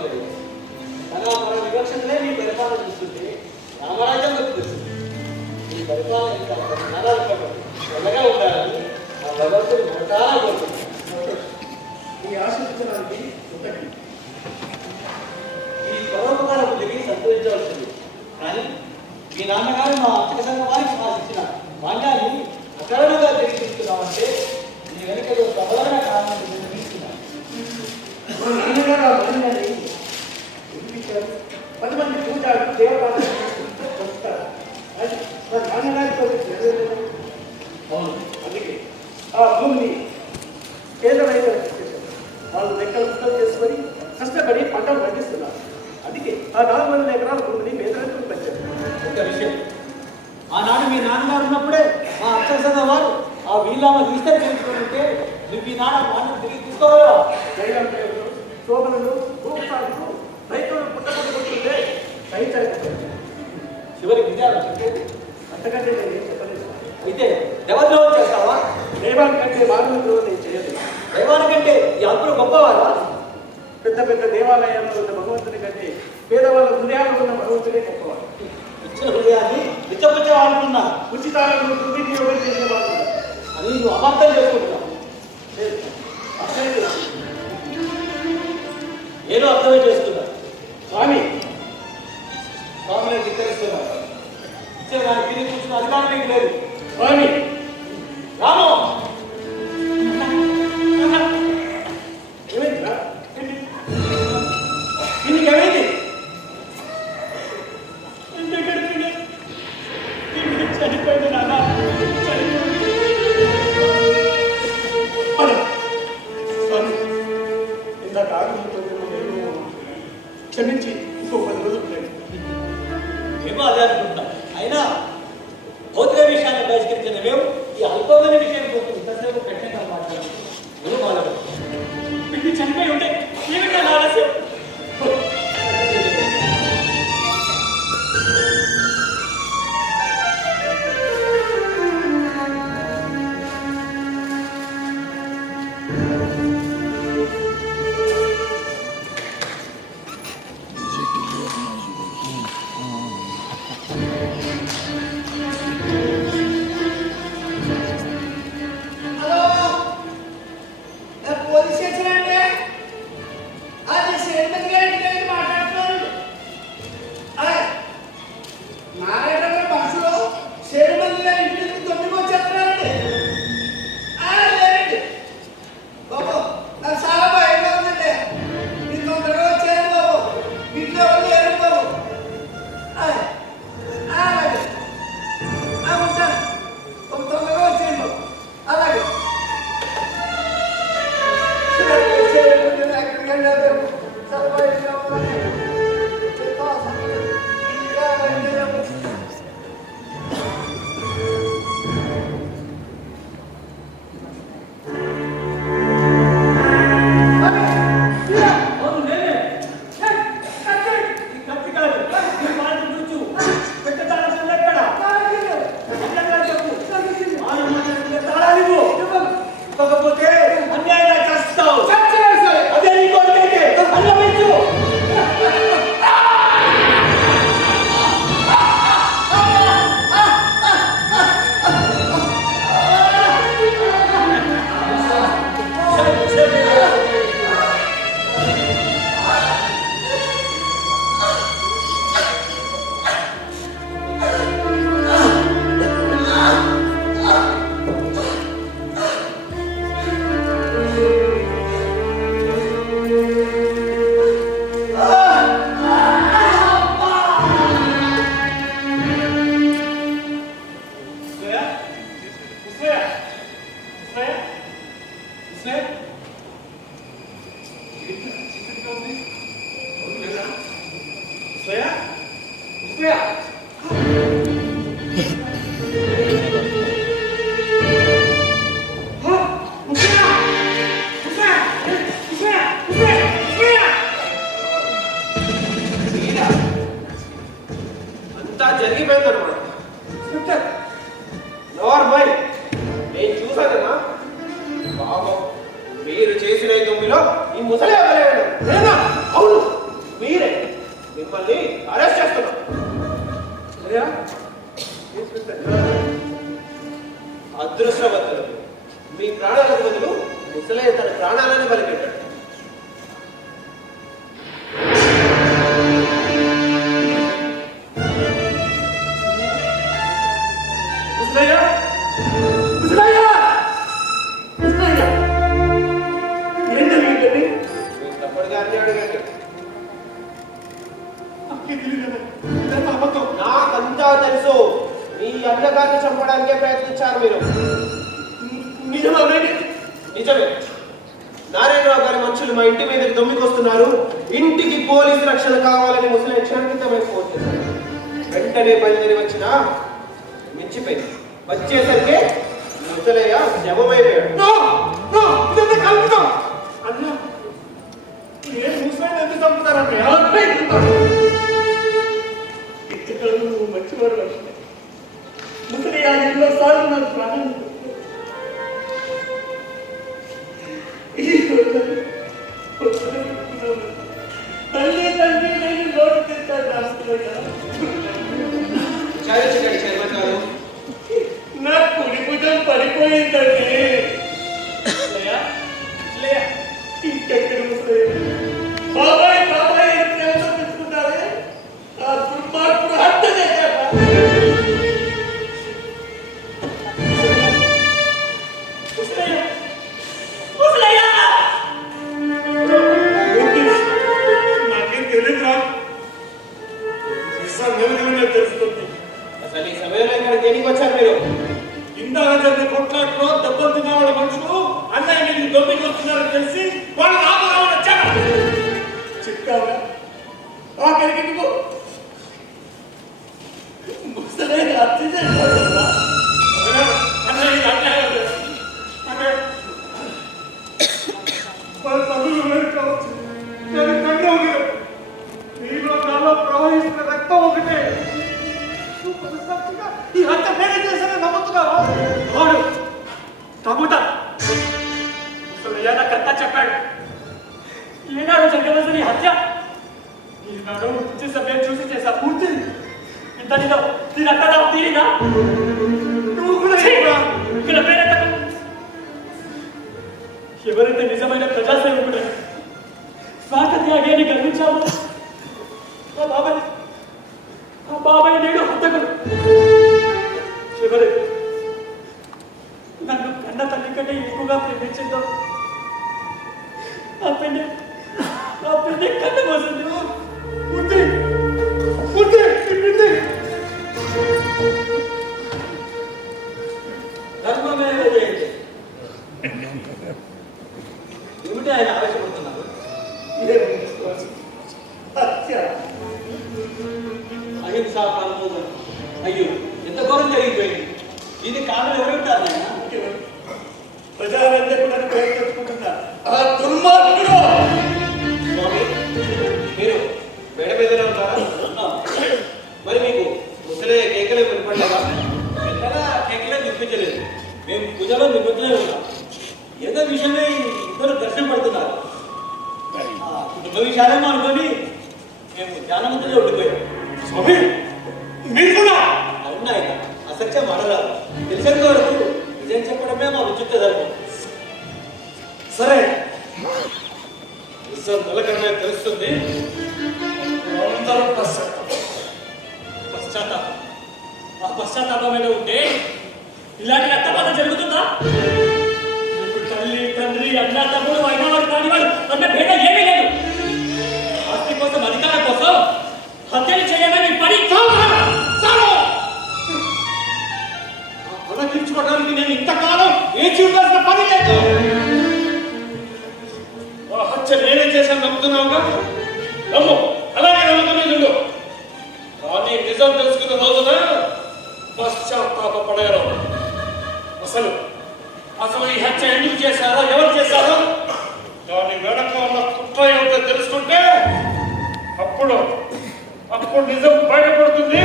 బాగుంటుంది. కానీ మన వివక్షలే నీ పరిపాలన చూస్తుంటే రామరాజ్యం బతుకుతుంది. ఈ పరిపాలన ఇంకా నరాలు పడ్డది చల్లగా ఉండాలని ఆ భగవంతుడు మొదటారా కోరుతుంది. ఈ ఆశించడానికి ఒకటి ఈ పరోపకార బుద్ధికి సంతోషించవలసింది. కానీ మీ నాన్నగారు మా అక్క సంఘ వారికి ఆశించిన మాన్యాన్ని అకారణంగా తిరిగి తీసుకున్నామంటే నీ వెనుక ప్రబలమైన కారణం నిర్మిస్తున్నాను. మా నాన్నగారు ఆ మహిళని వినిపించారు. 10 మంది పూజారు దేవపాలను వస్తారు. మా నాన్నగారితో అవును, అందుకే ఆ భూమిని కేంద్ర రైతులకు ఇచ్చేశారు. వాళ్ళు లెక్కలు ముక్కలు చేసుకొని కష్టపడి పంటలు పండిస్తున్నారు. అందుకే ఆ 400 ఎకరాల భూమిని పేదలకు పెంచారు. ఒక విషయం, ఆనాడు మీ నాన్నగారు ఉన్నప్పుడే మా అక్క సంఘ వారు ఆ వీళ్ళమ్మ రిజిస్టర్ చేయించుకుంటే నువ్వు ఈ నాన్న మాన్యం తిరిగి తీసుకోవాలా? జైలంపేరు శోభనలు భూసాలు రైతులు పుట్టకుంటుంటే సహించలేదు. చివరికి విజయాలు చెప్పేది అంతకంటే నేను ఏం చెప్పలేదు. అయితే దేవద్రోహం చేస్తావా? దైవాన్ని కంటే మానవ ద్రోహం నేను చేయలేదు. దైవానికంటే ఈ అంకులు గొప్పవారా? పెద్ద పెద్ద దేవాలయాల్లో ఉన్న భగవంతుని కంటే పేదవాళ్ళ హృదయాలు ఉన్న భగవంతుడే గొప్పవాడు. ఇచ్చిన హృదయాన్ని విచ్చపుచ్చేవాడుకున్నా ఉచితాలను దుర్వినియోగం చేసేవాళ్ళు అని నువ్వు అబద్ధం చేసుకుంటున్నావు. అర్థం లేదు. నేను అర్థమే చేస్తున్నా. స్వామి స్వామిని ధిక్కరిస్తున్నా. ఇచ్చే దాన్ని తిరిగి కూర్చున్న అధికారం నీకు లేదు. స్వామి రాము, ఏమైందిరా? నీకేమైంది? చనిపోయింది నాన్న. స్వామి ఇందాక నేను క్షమించి ఇంకో 10 రోజులు లేదు. ఏమో అదే అనుకుంటా. అయినా భౌతిక విషయాన్ని బహిష్కరించిన మేము ఈ అల్పమైన విషయం కోసం ఇంతసేపు కఠినంగా మాట్లాడాలి. నువ్వు మాట్లాడు. పిల్లి చనిపోయి ఉంటే ఏమిటా నా ఆలస్యం? మీరు చేసిన ఈ తొమ్మిలో ఈ ముసలి అవలేడు. అవును, మిమ్మల్ని అరెస్ట్ చేస్తున్నాం. అదృష్టవంతులు, మీ ప్రాణాలకు బదులు ముసలయ్య తన ప్రాణాలను బలిపెట్టాడు. తప్పుడు గారిని అడగండి. నాకంతా తెలుసు. మీ అన్నగారిని చంపడానికే ప్రయత్నించారు మీరు. నిజమే. నారాయణరావు గారి మనుషులు మా ఇంటి మీదకి దొమ్మికొస్తున్నారు. ఇంటికి పోలీసు రక్షణ కావాలని ముసలి క్షణితమైన ఫోన్ చేశారు. వెంటనే బయలుదేరి వచ్చిన మించిపోయింది. వచ్చేసరికి ముసలయ్య జపమైపోయాడు. మంచివారు ముసలి ఆ ఎన్నోసార్లు నాకు ప్రాణం తల్లి తండ్రి నేను నోటు తెచ్చాను రాస్తున్నాను. నా కుడి భుజం పడిపోయిందండి. ఇంకెక్కడ ముసలి బాబాయ్ బాబాయ్ తెచ్చుకున్నారే ఆ దుర్మార్గుడు హత్య చేశారా? నాకేం తెలియదురా. తెలుస్తుంది. అసలు ఈ సమయంలో ఇక్కడ దేనికి వచ్చారు మీరు? ఇందాక జరిగిన కొట్లాట్లో దెబ్బలు తిన్న వాళ్ళ మనుషులు అన్నయ్య మీకు దొమ్మికి వస్తున్నారని తెలిసి వాళ్ళు రామరామని వచ్చారు. చెప్తావా ఆఖరికి నీకు ముసలే హత్య చేశారు. అన్నయ్య అన్యాయం అంటే వాళ్ళ పనులు వేరు కావచ్చు, కానీ తండ్రి ఒకరు. నీలో నాలో ప్రవహిస్తున్న రక్తం ఒకటే. ఈ హత్య నేనే చేశానని నమ్ముతున్నావా? వాడు తమ్ముట నాకంతా చెప్పాడు. ఈనాడు జరగవలసిన ఈ హత్య ఈనాడు సమయం చూసి చేశా. పూర్తి ఇంతటితో దీనంతా తీరినా నువ్వు కూడా ఇక్కడ పేరెత్త. ఎవరైతే నిజమైన ప్రజాసేవకుడు స్వార్థ త్యాగాన్ని గర్వించావు ఆ బాబాయ్ నేడు హత్యకుడు. ఎవరైతే నన్ను కన్న తల్లి కంటే ఎక్కువగా ప్రేమించిందో ఆ పెళ్లి కన్న మోసింది. ధర్మమే జయంతి. ఏమిటి ఆయన ఆవేశపడుతున్నారు? అహింసా కాలం. అయ్యో, ఎంత ఘోరం జరిగిపోయింది. దీనికి కారణం ఎవరుంటారు? ప్రజావేదికలను పేరు తెచ్చుకుంటున్నా ఆ దుర్మార్గుడు. స్వామి, మీరు మేడ మీదనే ఉంటారా? మరి మీకు ముసలే కేకలే వినపడలేదా? పెద్దగా కేకలే వినిపించలేదు. మేము పూజలో నిమగ్నమై ఉన్నాం. ఏదో విషయమే ఇద్దరు దర్శనం పడుతున్నారు. కుటుంబ విషయాలేమో అనుకొని మేము ధ్యానమంతులో ఉండిపోయాం. స్వామి మీరు కూడా అవునా? ఇక అసత్యం అనరాదు. తెలిసిన వరకు నిజం చెప్పడమే మా విద్యుత్ ధర్మం. సరే నిజం నిలకడమే తెలుస్తుంది. అందరూ పశ్చాత్తాపం. ఆ పశ్చాత్తాపం మీద ఉంటే ఇలాంటి రక్తపాతం జరుగుతుందా? ఇప్పుడు తల్లి తండ్రి అన్న తమ్ముడు అయినవాడు కానివాడు అన్న భేదం ఏమీ లేదు. ఆస్తి కోసం అధికారం కోసం హత్యలు చేయమని పని తొలగించుకోవడానికి నేను ఇంతకాలం వేచి ఉండాల్సిన పని లేదు. ఆ హత్య నేనే చేశాను నమ్ముతున్నావుగా? నమ్ము, అలాగే నమ్ముతూనే ఉండు. కానీ నిజం తెలుసుకున్న రోజున పశ్చాత్తాపడగలవు. అసలు ఈ హత్య ఎందుకు చేశారో, ఎవరు చేశారో, దాని వెనక ఉన్న కుట్ర ఏమిటో తెలుసుకుంటే అప్పుడు నిజం బయటపడుతుంది.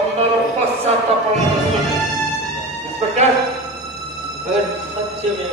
అందరూ పశ్చాత్తాపం. సత్యమే